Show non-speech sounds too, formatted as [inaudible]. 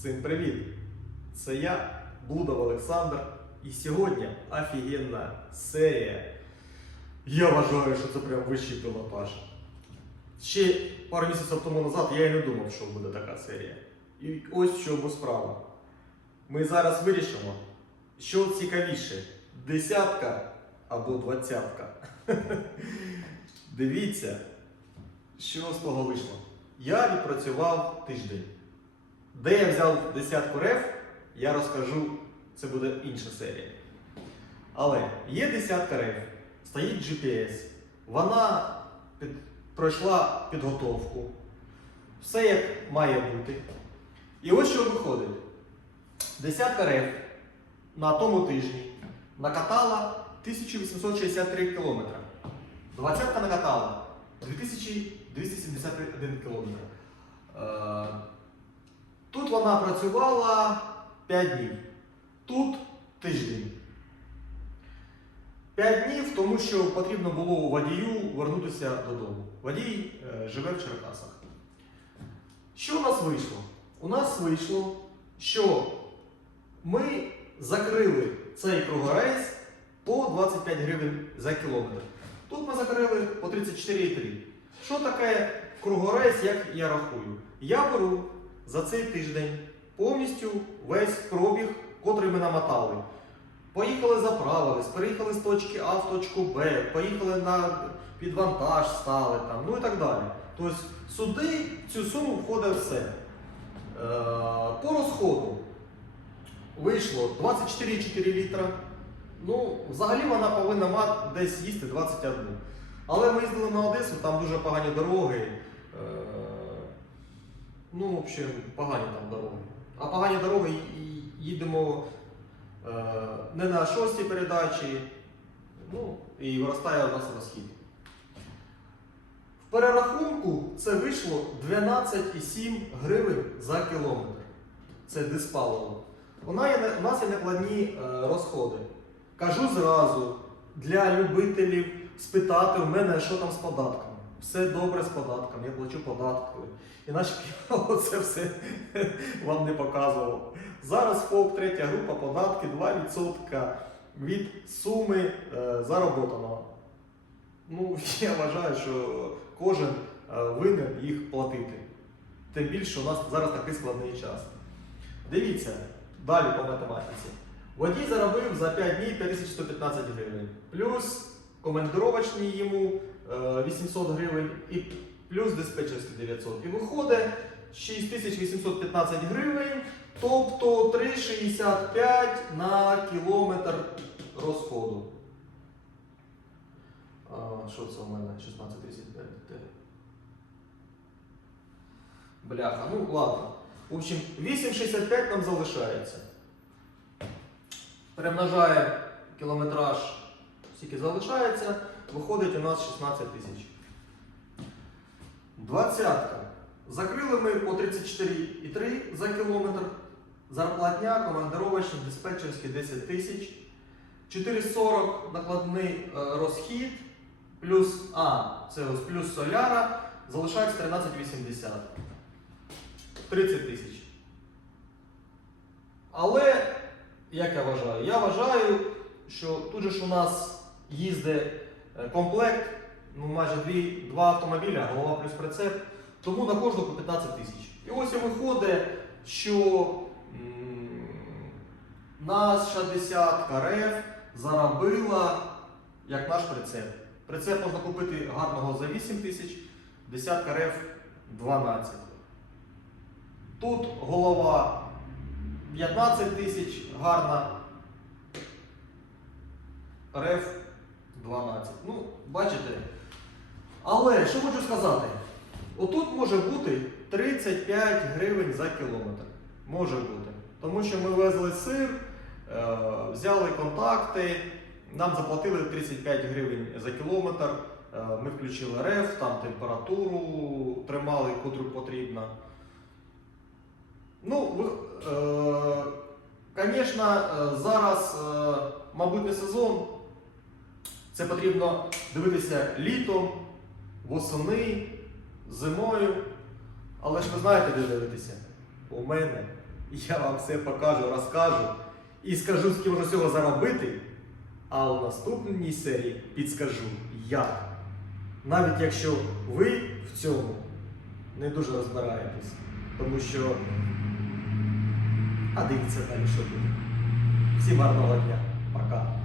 Всім привіт! Це я, Блудов Олександр, і сьогодні офігенна серія. Я вважаю, що це прям вищий пілотаж. Ще пару місяців тому назад я і не думав, що буде така серія. І ось в чому справа. Ми зараз вирішимо, що цікавіше, десятка або двадцятка. [laughs] Дивіться, що з того вийшло. Я відпрацював тиждень. Де я взяв десятку реф, я розкажу, це буде інша серія. Але є десятка реф, стоїть GPS, вона під, пройшла підготовку, все як має бути. І ось що виходить. Десятка реф на тому тижні накатала 1863 кілометри. Двадцятка накатала 2271 кілометр. Тут вона працювала 5 днів, тут тиждень. 5 днів, тому що потрібно було водію вернутися додому. Водій е, живе в Черкасах. Що у нас вийшло? У нас вийшло, що ми закрили цей кругорейс по 25 гривень за кілометр. Тут ми закрили по 34,3. Що таке кругорейс, як я рахую? Я беру за цей тиждень повністю весь пробіг, котрий ми намотали. Поїхали заправились, переїхали з точки А в точку Б, поїхали на підвантаж, стали там, ну і так далі. Тобто сюди в цю суму входить все. Е, По розходу вийшло 24,4 літра. Ну, взагалі вона повинна мати десь їсти 21. Але ми їздили на Одесу, там дуже погані дороги. Ну, в общем, погані там дороги. А погані дороги їдемо е, не на шостій передачі, ну, і виростає у нас розхід. В перерахунку це вийшло 12,7 гривень за кілометр. Це диспаливо. У нас є, у нас є накладні е, розходи. Кажу зразу, для любителів спитати у мене, що там з податками. Все добре з податками, я плачу податки. Іначе я [laughs] це все [laughs] вам не показував. Зараз ФОП, третя група, податки 2% від суми е, зароботаного. Ну, [laughs] я вважаю, що кожен е, винен їх платити. Тим більше у нас зараз такий складний час. Дивіться, далі по математиці. Водій заробив за 5 днів 5115 гривень. Плюс командировочні йому 800 гривень і плюс диспетчерські 900. І виходить 6815 гривень, тобто 3,65 на кілометр розходу. Що це у мене? 16,35 Бляха, ну ладно. В общем, 8,65 нам залишається. Перемножаємо кілометраж, скільки залишається, виходить у нас 16 тисяч. Двадцятка. Закрили ми по 34,3 за кілометр. Зарплатня, командировочні, диспетчерські 10 тисяч. 4,40 накладний е, розхід, плюс А, це ось плюс соляра, залишається 13,80. 30 тисяч. Але, як я вважаю? Я вважаю, що тут же ж у нас їздить комплект, ну майже дві, два автомобіля, голова плюс прицеп, тому на кожну по 15 тисяч. І ось і виходить, що наша десятка РФ заробила як наш прицеп. Прицеп можна купити гарного за 8 тисяч, десятка РФ 12. Тут голова 15 тисяч, гарна. РФ 12. Ну, бачите. Але що хочу сказати? Отут може бути 35 гривень за кілометр. Може бути. Тому що ми везли сир, е, взяли контакти, нам заплатили 35 гривень за кілометр. Е, Ми включили РФ, там температуру тримали, котру потрібно. Ну, звісно, зараз, е, мабуть, не сезон. Це потрібно дивитися літом, восени, зимою. Але ж ви знаєте, де дивитися? У мене Я вам все покажу, розкажу і скажу, скільки можна цього заробити. А у наступній серії підскажу, як. Навіть якщо ви в цьому не дуже розбираєтесь. Тому що. А дивіться далі, що буде. Всім гарного дня. Пока.